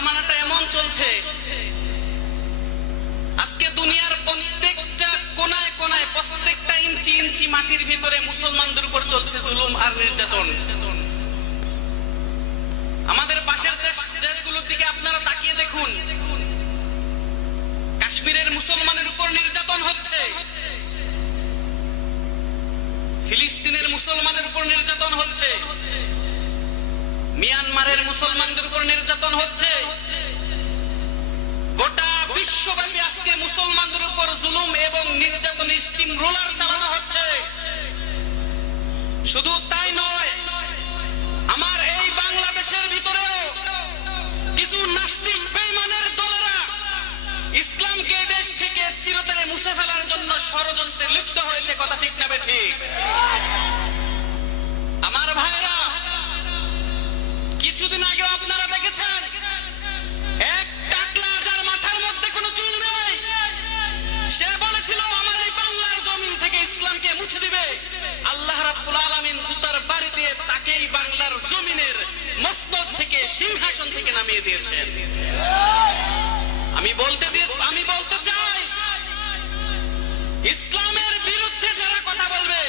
জমানাটা এমন চলছে, আজকে দুনিয়ার প্রত্যেকটা কোনায় কোনায়, প্রত্যেকটা ইঞ্চি ইঞ্চি মাটির ভিতরে মুসলমানদের উপর চলছে জুলুম আর নির্যাতন। আমাদের পাশের দেশগুলোর দিকে আপনারা তাকিয়ে দেখুন, কাশ্মীরের মুসলমানের উপর নির্যাতন হচ্ছে, ফিলিস্তিনের মুসলমানের উপর নির্যাতন হচ্ছে, মিয়ানমারের মুসলমানদের উপর নির্যাতন হচ্ছে। গোটা বিশ্বব্যাপী আজকে মুসলমানদের উপর জুলুম এবং নির্যাতন স্টিম রোলার চালানো হচ্ছে। শুধু তাই নয়, আমার এই বাংলাদেশের ভিতরেও কিছু নাস্তিক বেঈমানের দলেরা ইসলামকে দেশ থেকে চিরতরে মুছে ফেলার জন্য ষড়যন্ত্রে লিপ্ত হয়েছে। কথা ঠিক না ঠিক? আমার ভাইরা, কিছুদিন আগে আপনারা দেখেছেন এক টাকলা, যার মাথার মধ্যে কোনো চুল নেই, সে বলেছিল আমার এই বাংলার জমিন থেকে ইসলামকে মুছে দিবে। আল্লাহ রাব্বুল আলামিন জুতার বাড়ি দিয়ে তাকে এই বাংলার জমিনের মস্তক থেকে, সিংহাসন থেকে নামিয়ে দিয়েছেন। আমি বলতে চাই, ইসলামের বিরুদ্ধে যারা কথা বলবে,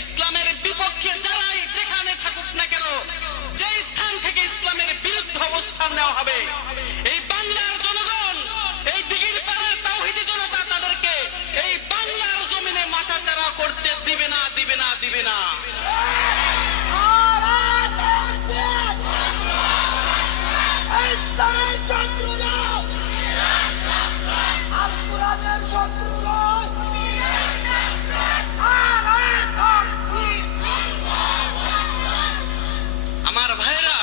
ইসলামের বিপক্ষে যারাই যেখানে থাকুক না কেন, যে স্থান থেকে ইসলামের বিরুদ্ধে অবস্থান নেওয়া হবে, এই বাংলার জনগণ, এই দিঘির পাড়ার তাওহীদি জনতা তাদেরকে এই বাংলার জমিনে মাথাচাড়া করতে দিবে না, দিবে না, দিবে না। আমার ভাইরা,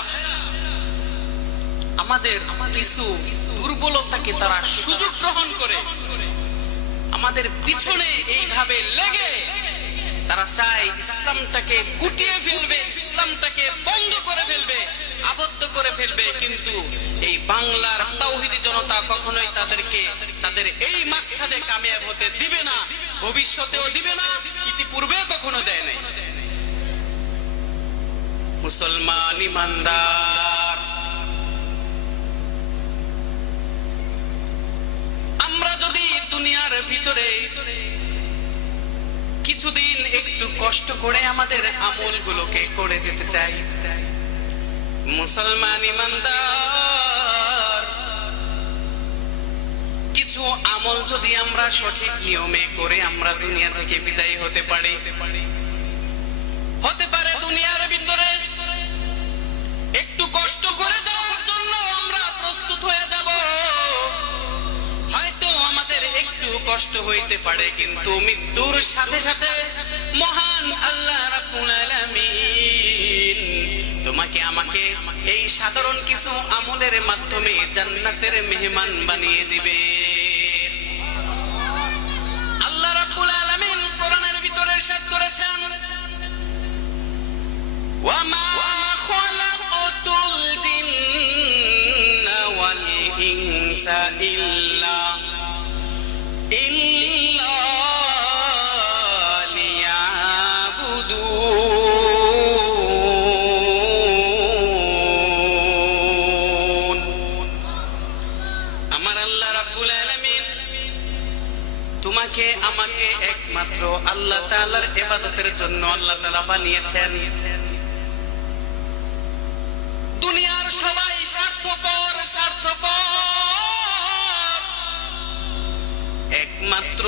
আমাদের কিছু দুর্বলতাকে তারা সুযোগ গ্রহণ করে আমাদের পিছনে এইভাবে লেগে তারা চায় ইসলামটাকে গুটিয়ে ফেলবে, ইসলামটাকে বন্ধ করে ফেলবে, আবদ্ধ করে ফেলবে। কিন্তু এই বাংলার তাওহীদি জনতা কখনোই তাদেরকে তাদের এই মাকসাদে কামিয়াব হতে দিবে না, ভবিষ্যতেও দিবে না, ইতিপূর্বেও কখনো দেয় নাই। মুসলমান ইমানদার, আমরা যদি দুনিয়ার ভিতরে কিছুদিন একটু কষ্ট করে আমাদের আমলগুলোকে করে দিতে চাই, মুসলমান ইমানদার, কিছু আমল যদি আমরা সঠিক নিয়মে করে আমরা দুনিয়া থেকে বিদায় হতে পারি, হতে পারে দুনিয়ার ভিতরে একটু কষ্ট করে যাওয়ার জন্য আমরা প্রস্তুত হয়ে যাব। হয়তো আমাদের একটু কষ্ট হইতে পারে, কিন্তু মৃত্যুর সাথে সাথে মহান আল্লাহ রাব্বুল আলামিন তোমাকে আমাকে এই সাধারণ কিছু আমলের মাধ্যমে জান্নাতের মেহমান বানিয়ে দিবে। আল্লাহ রাব্বুল আলামিন কোরআনের ভিতরে ইরশাদ করেছেন, ওয়ামা খালাকাতুল জিন্না ওয়াল ইনসা ইল্লা লিয়াবুদুন। আমার আল্লাহ রাব্বুল আলামিন তোমাকে আমাকে একমাত্র আল্লাহ তাআলার ইবাদতের জন্য আল্লাহ তাআলা বানিয়েছেন। দুনিয়ার সবাই স্বার্থপর, একমাত্র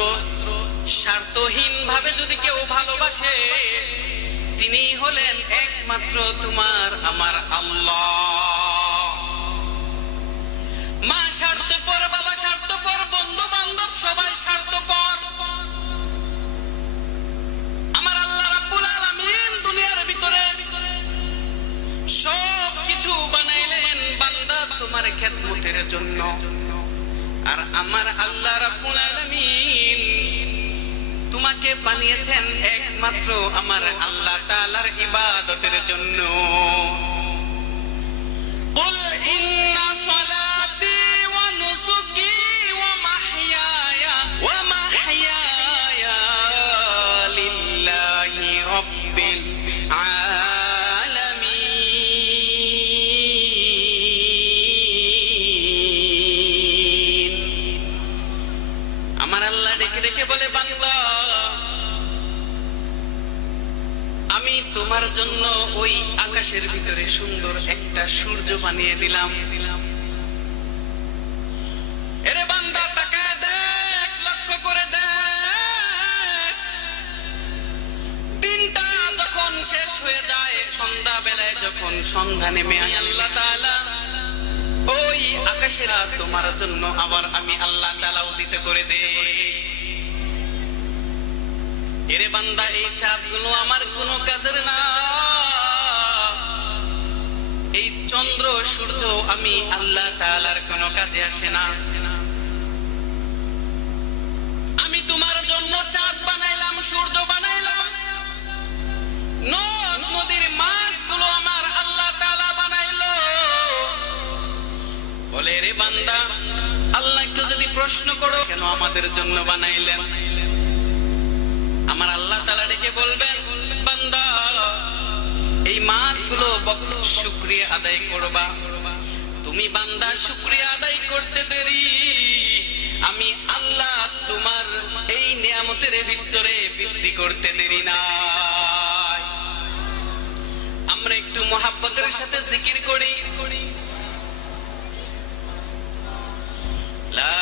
স্বার্থহীন ভাবে যদি কেউ ভালোবাসে, তিনি হলেন একমাত্র তোমার আমার আল্লাহ। মা স্বার্থপর, বাবা স্বার্থপর, বন্ধু বান্ধব সবাই স্বার্থপর। আমার আল্লাহ রাব্বুল আলামিন দুনিয়ার ভিতরে সব কিছু বানাইলেন বান্দা তোমার খেদমতের জন্য, আর আমার আল্লাহ রাব্বুল আলামিন তোমাকে বানিয়েছেন একমাত্র আমার আল্লাহ তাআলার ইবাদতের জন্য। কুল ইন্না সলাতি ওয়া নুসুকি ওয়া মাহইয়ায়া লিল্লাহি রাব্বিল আলামিন। ডেকে ডেকে বলে, বান্দা আমি তোমার জন্য ওই আকাশের ভিতরে সুন্দর একটা সূর্য বানিয়ে দিলাম। এরে বান্দা তাকায় দেখ, লক্ষ্য করে দেখ, দিনটা যখন শেষ হয়ে যায়, সন্ধ্যা বেলায় যখন সন্ধ্যা নেমে আসে, আল্লাহ তাআলা ওই আকাশের তোমার জন্য আবার আমি আল্লাহ তাআলা উদিত করে দেই। এরে বান্দা এই চাঁদগুলো আমার কোনো কাজের না, এই চন্দ্র সূর্য আমি আল্লাহ তাআলার কোনো কাজে আসে না। আমি তোমার জন্য চাঁদ বানাইলাম, সূর্য বানাইলাম, নদ নদীর মাছগুলো আমার আল্লাহ তাআলা বানাইলো। বলে রে বান্দা আল্লাহকে যদি প্রশ্ন করো কেন আমাদের জন্য বানাইলেন, আমার আল্লাহ তাআলা ডেকে বলবেন, বান্দা এই মাছগুলো শুকরিয়া আদায় করবা। তুমি বান্দা শুকরিয়া আদায় করতে দেরি, আমি আল্লাহ তোমার এই নিয়ামতের ভিতরে বৃদ্ধি করতে দেরি না। আমরা একটু মুহাব্বতের সাথে জিকির করি, লা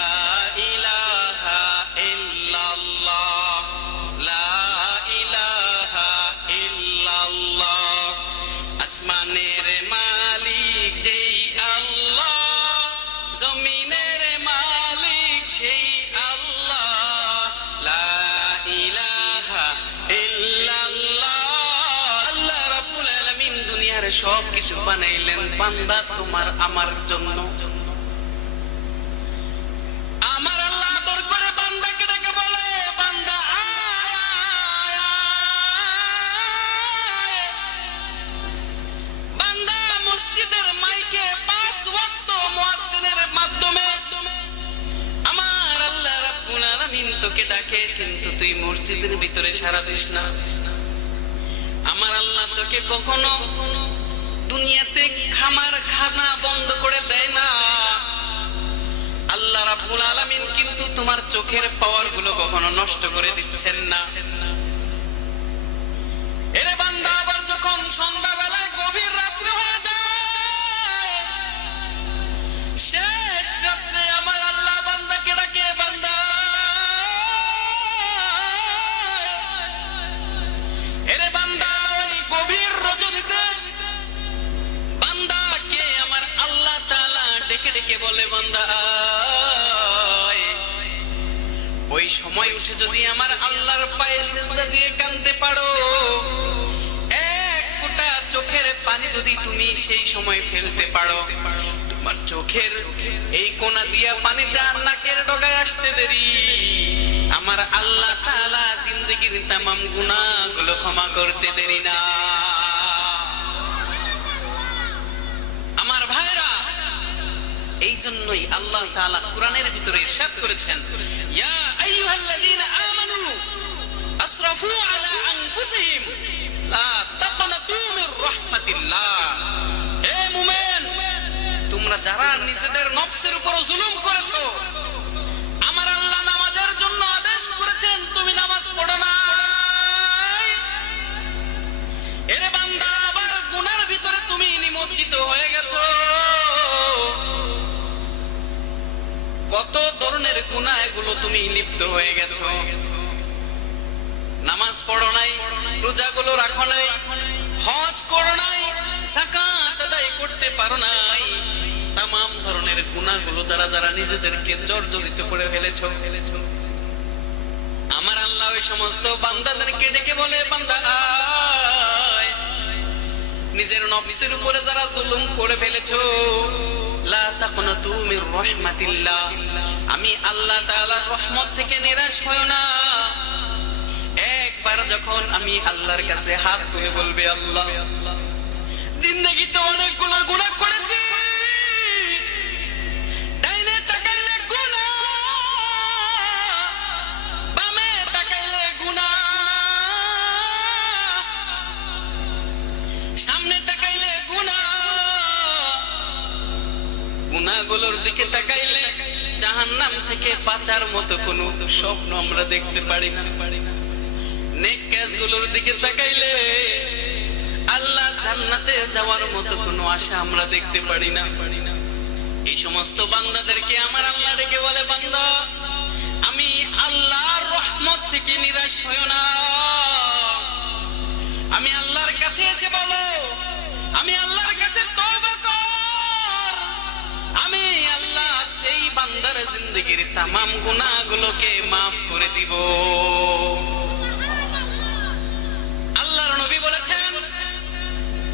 ইলাহা ইল্লাল্লাহ, লা ইলাহা ইল্লাল্লাহ। আসমানের মালিক যেই আল্লাহ, জমিনের মালিক সেই আল্লাহ, লা ইলাহা ইল্লাল্লাহ। আল্লাহ রাব্বুল আলামিন দুনিয়ার সব কিছু বানাইলেন বান্দা তোমার আমার জন্য। আমার আল্লাহ আদর করে বান্দাকে ডেকে বলে, বান্দা আয়, বান্দা মসজিদের মাইকে 5 ওয়াক্ত মুয়াজ্জিনের মাধ্যমে আমার আল্লাহ রাব্বুল আলামিন তোকে ডাকে, কিন্তু তুই মসজিদের ভিতরে সাড়া দিস না। আমার আল্লাহ তোকে কখনো দুনিয়াতে খামার খানা বন্ধ করে দেয় না। আল্লাহ রাব্বুল আলামিন কিন্তু তোমার চোখের পাওয়ার গুলো কখনো নষ্ট করে দিচ্ছেন না। এরে বান্দা আবার যখন সন্ধ্যা বেলায় গভীর রাত্রি হয়ে যায়, শেষ রাত্রে আমার আল্লাহ বান্দাকে ডাকে, বান্দা এরে বান্দা ওই গভীর রজনীতে বান্দাকে আমার আল্লাহ তাআলা ডেকে ডেকে বলে, বান্দা ওই সময় উঠে যদি আমার আল্লাহর পায়ে সিজদা দিয়ে কাঁদতে পারো, এক ফোঁটা চোখের পানি যদি তুমি সেই সময় ফেলতে পারো, তোমার চোখের এই কোনা দিয়া পানিটা নাকের ডগায় আসতে দেরি, আমার আল্লাহ তাআলা জিন্দেগীর তামাম গুনাহগুলো ক্ষমা করতে দেরি না। আমার ভাইরা, এই জন্যই আল্লাহ তাআলা কোরআনের ভিতরে ইরশাদ করেছেন, ইয়া আইয়ুহাল্লাযীনা আমানু আসরাফু আলা আনফুসিহিম লা তাকনাতু মির রাহমাতিল্লাহ। হে মুমিন, তোমরা যারা নিজেদের নফসের উপর জুলুম করেছো, আমার আল্লাহ নামাজের জন্য আদেশ করেছেন, তুমি নামাজ পড়ো না। এরে বান্দা আবার গুনার ভিতরে তুমি নিমজ্জিত হয়ে গেছো। কত ধরনের গুনাহ এগুলো তুমি লিপ্ত হয়ে গেছো। নামাজ পড়ো নাই, রোজাগুলো রাখো নাই, হজ করো নাই, যাকাত আদায় করতে পারো নাই, तमाम ধরনের গুনাহগুলো দ্বারা যারা নিজেদেরকে জর্জরিত করে ফেলেছো, আমার আল্লাহ ওই সমস্ত বান্দাদেরকে ডেকে বলে, বান্দা আয়, নিজের নফসের উপরে যারা জুলুম করে ফেলেছো, লা তাকনাতু মির রাহমাতিল্লাহ, আমি আল্লাহ তাআলার রহমত থেকে নিরাশ হয়ো না। একবার যখন আমি আল্লাহর কাছে হাত তুলে বলবে, আল্লাহ জিন্দেগিতে অনেকগুলো গুনাহ করেছি, ডাইনে তাকাইলে গুনাহ, বামে তাকাইলে গুনাহ, সামনে তাকাইলে গুনাহ, গুনাহগুলোর দিকে তাকাইলে জাহান্নাম থেকে বাঁচার মতো কোনো স্বপ্ন আমরা দেখতে পারি না। নেক কাজগুলোর দিকে তাকাইলে আল্লাহ জান্নাতে যাওয়ার মতো কোনো আশা আমরা দেখতে পারি না। এই সমস্ত বান্দাদেরকে আমার আল্লাহ ডেকে বলে, বান্দা আমি আল্লাহর রহমত থেকে নিরাশ হইও না। আমি আল্লাহর কাছে এসে বলো, আমি আল্লাহর কাছে তওবা কর। আমি আল্লাহ এই বান্দার জিন্দেগির তামাম গুনাহগুলোকে maaf করে দিব। আল্লাহর নবী বলেছেন,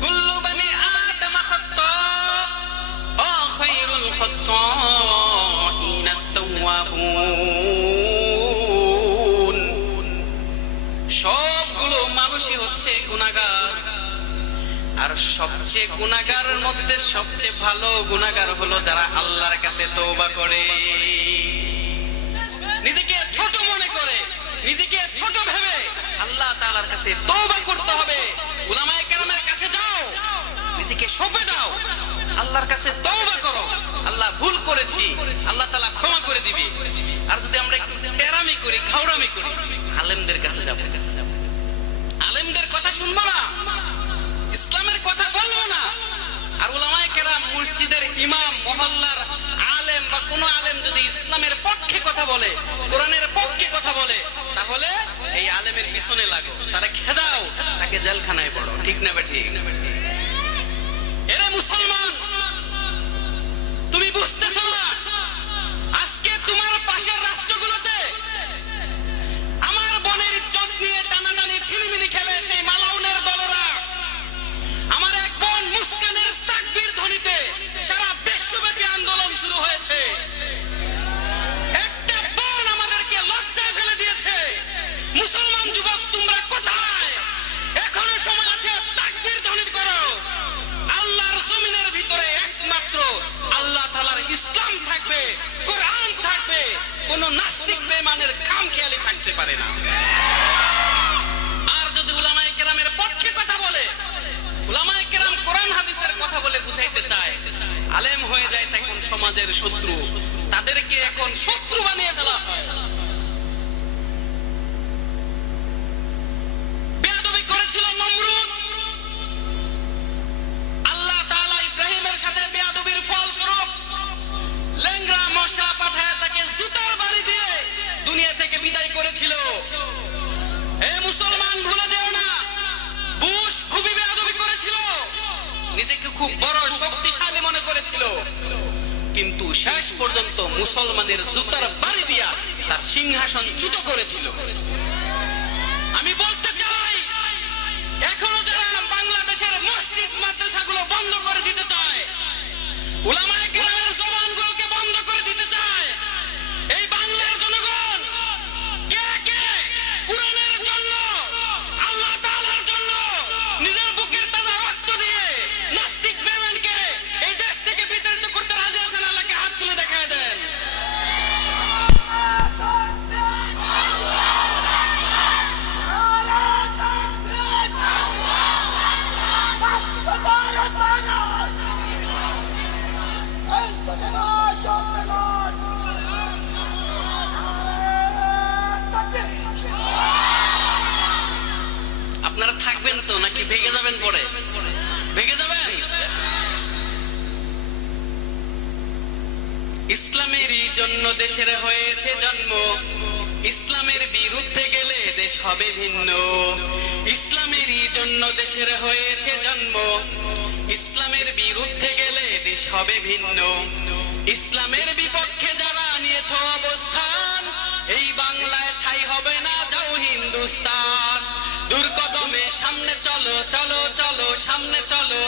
কুল্লু বনি আদম খাত্তা ও খায়রুল খাত্তাইন আত-তাওয়াবুন। সবগুলো মানুষই হচ্ছে গুনাহগার, আর সবচেয়ে গুনাহগারের মধ্যে সবচেয়ে ভালো গুনাহগার হলো যারা আল্লাহর কাছে তওবা করে। নিজেকে ছোট মনে করে, নিজেকে ছোট ভেবে আল্লাহ তাআলার কাছে তওবা করতে হবে। উলামায়ে কেরামের কাছে যাও, নিজেকে সঁপে দাও, আল্লাহর কাছে তওবা করো। আল্লাহ ভুল করেছি, আল্লাহ তাআলা ক্ষমা করে দিবে। আর যদি আমরা একটু টেরামি করি, ঘাওড়ামি করি, আলেমদের কাছে যাব, আলেমদের কথা শুনবো না, ইসলামের কথা বলবো না। আর উলামায়ে কেরাম, মসজিদের ইমাম, মহল্লার আলেম বা কোনো আলেম যদি ইসলামের পক্ষে কথা বলে, কোরআনের পক্ষে কথা বলে, তাহলে এই আলেমের পিছনে লাগো, তারা খেদাও, তাকে জেলখানায় পড়ো। ঠিক না বেঠিক? এরে মুসলমান, তুমি বুঝতেছো না আজকে তোমার পাশের রাষ্ট্রগুলোতে আমার বোনের ইজ্জত নিয়ে টানাটানি ছিনিমিনি খেলে সেই মালাউনের দলেরা। আমার এক বোন মুস্কানের তাকবীর ধ্বনিতে সারা বিশ্বব্যাপী আন্দোলন শুরু হয়েছে। একটা বোন আমাদেরকে লজ্জায় ফেলে দিয়েছে। মুসলমান যুবক, তোমরা কোথায়? এখনো সময় আছে, তাকবীর ধ্বনি করো। আল্লাহর জমিনের ভিতরে একমাত্র আল্লাহ তাআলার ইসলাম থাকবে, কোরআন থাকবে, কোন নাস্তিক বেঈমানের খামখেয়ালি থাকতে পারে না। আর যদি উলামায়ে কেরামের পক্ষে কথা বলে, উলামায়ে কেরাম কোরআন হাদিসের কথা বলে বুঝাইতে চায়, আলেম হয়ে যায় তখন সমাজের শত্রু। তাদেরকে এখন শত্রু বানিয়ে ফেলা হয়। বেয়াদবি করেছিল নমরুদ। আল্লাহ তাআলা ইব্রাহিমের সাথে বেয়াদবির ফলস্বরূপ লেংরা মশা পাঠায় তাকে জুতার বাড়ি দিয়ে দুনিয়া থেকে বিদায় করেছিল। এ মুসলমান, ভুলে যেও না, বুশ খুবই বেয়াদবি করেছিল, নিজেকে খুব বড় শক্তিশালী মনে করেছিল, কিন্তু শেষ পর্যন্ত মুসলমানের জুতার বাড়ি দিয়া তার সিংহাসন চ্যুত করেছিল। আমি বলতে চাই, এখনো যারা বাংলাদেশের মসজিদ মাদ্রাসাগুলো বন্ধ করে দিতে চায়, উলামায়ে কেরামের জবানগুলোকে বন্ধ করে দিতে চায়, এই বাংলার জনগণ কে কে কুরআনের জন্য, আল্লাহ তাআলার জন্য নিজের বুকের তাজা রক্ত দিয়ে নাস্তিক বেঈমানকে এই দেশ থেকে বিতাড়িত করতে রাজি আছেন? আল্লাহকে হাত তুলে দেখায় দেন। আপনারা থাকবেন তো নাকি ভেগে যাবেন? পরে ভেগে যাবেন? ইসলামেরই জন্য দেশের হয়েছে জন্ম, ইসলামের বিরুদ্ধে গেলে দেশ হবে ভিন্ন। ইসলামেরই জন্য দেশের হয়েছে জন্ম, ইসলামের বিরুদ্ধে গেলে দেশ হবে ভিন্ন। ইসলামের বিপক্ষে যারা নিয়েছ অবস্থান, এই বাংলায় ঠাঁই হবে না, যাও হিন্দুস্তান। দুর্কদমে সামনে চলো, চলো চলো সামনে চলো,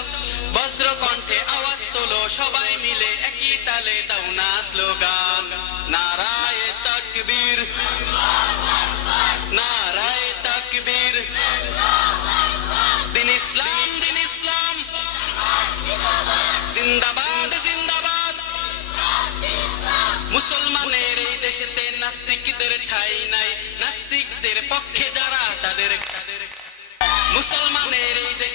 বজ্র কণ্ঠে আওয়াজ তোলো, সবাই মিলে একই তালে দাও না স্লোগান। নারায়ে তাকবীর, নারায়ে তাকবীর, দিন ইসলাম, দিন ইসলাম, জিন্দাবাদ জিন্দাবাদ। মুসলমানের এই দেশেতে নাস্তিকদের ঠাঁই নাই, নাস্তিকদের পক্ষে যারা তাদের মুসলমানের এই দেশে